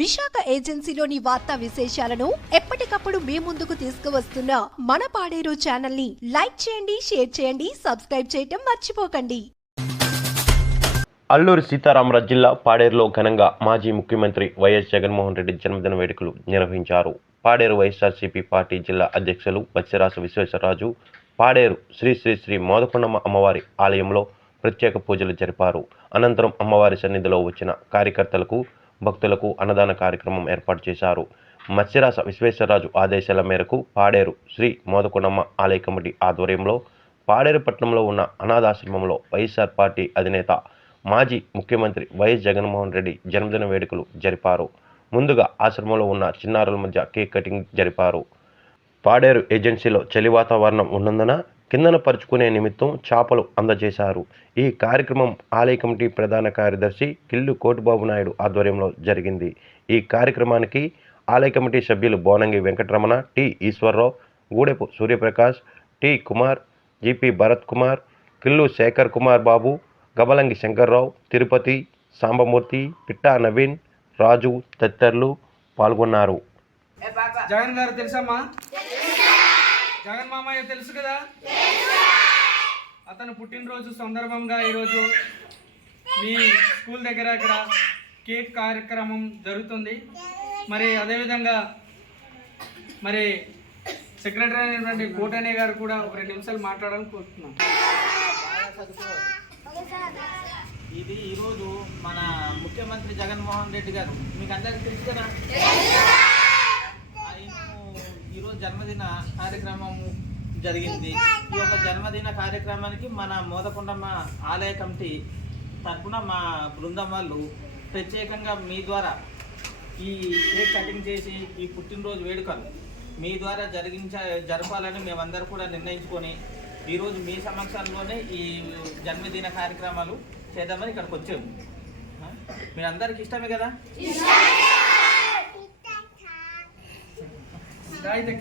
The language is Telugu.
విశాఖ ఏజెన్సీలోని వార్తా విశేషాలను ఎప్పటికప్పుడు మీ ముందుకు తీసుకువస్తున్న మన పాడేరు ఛానల్ని లైక్ చేయండి షేర్ చేయండి సబ్స్క్రైబ్ చేయటం మర్చిపోకండి. అల్లూరి సీతారామరాజు జిల్లా పాడేరులో ఘనంగా మాజీ ముఖ్యమంత్రి వైఎస్ జగన్మోహన్ రెడ్డి జన్మదిన వేడుకలు నిర్వహించారు. పాడేరు వైఎస్ఆర్సీపీ పార్టీ జిల్లా అధ్యక్షులు బత్సరాసు విశ్వేశ్వరరాజు పాడేరు శ్రీ శ్రీ శ్రీ మోదకొండమ్మ అమ్మవారి ఆలయంలో ప్రత్యేక పూజలు జరిపారు. అనంతరం అమ్మవారి సన్నిధిలో వచ్చిన కార్యకర్తలకు భక్తులకు అన్నదాన కార్యక్రమం ఏర్పాటు చేశారు. మత్స్యరాస విశ్వేశ్వరరాజు ఆదేశాల మేరకు పాడేరు శ్రీ మోదకొండమ్మ ఆలయ కమిటీ ఆధ్వర్యంలో పాడేరు పట్టణంలో ఉన్న అనాథాశ్రమంలో వైఎస్ఆర్ పార్టీ అధినేత మాజీ ముఖ్యమంత్రి వైఎస్ జగన్మోహన్ రెడ్డి జన్మదిన వేడుకలు జరిపారు. ముందుగా ఆశ్రమంలో ఉన్న చిన్నారుల మధ్య కేక్ కటింగ్ జరిపారు. పాడేరు ఏజెన్సీలో చలి వాతావరణం ఉన్నందున కిందన పరుచుకునే నిమిత్తం చేపలు అందజేశారు. ఈ కార్యక్రమం ఆలయ కమిటీ ప్రధాన కార్యదర్శి కిల్లు కోటిబాబు నాయుడు ఆధ్వర్యంలో జరిగింది. ఈ కార్యక్రమానికి ఆలయ కమిటీ సభ్యులు Bonangi Venkataramana T Eswararao Gudepu Suryaprakash T Kumar GP Bharat Kumar Killu Sekhar Kumar Babu Gabalangi Sankararao Tirupati Sambamurthy Pitta Naveen Raju తదితరులు పాల్గొన్నారు. జగన్ గారు తెలుసమ్మా? జగన్ మామయ్య తెలుసు కదా? అతను పుట్టినరోజు సందర్భంగా ఈరోజు మీ స్కూల్ దగ్గర ఇక్కడ కేక్ కార్యక్రమం జరుగుతుంది. మరి అదేవిధంగా మరి సెక్రటరీ అయినటువంటి కోటనే గారు కూడా ఒక రెండు నిమిషాలు మాట్లాడాలని కోరుతున్నాం. ఇది ఈరోజు మన ముఖ్యమంత్రి జగన్మోహన్ రెడ్డి గారు. మీకు అందరికీ తెలుసు కదా? జన్మదిన కార్యక్రమం జరిగింది. ఈ యొక్క జన్మదిన కార్యక్రమానికి మన మోదకొండమ్మ ఆలయ కమిటీ తరఫున మా బృందం వాళ్ళు ప్రత్యేకంగా మీ ద్వారా ఈ కేక్ కటింగ్ చేసి ఈ పుట్టినరోజు వేడుకలు మీ ద్వారా జరిగించ జరపాలని మేమందరూ కూడా నిర్ణయించుకొని ఈరోజు మీ సమక్షంలోనే ఈ జన్మదిన కార్యక్రమాలు చేద్దామని ఇక్కడికి వచ్చాము. మీరందరికి ఇష్టమే కదా? Haydi.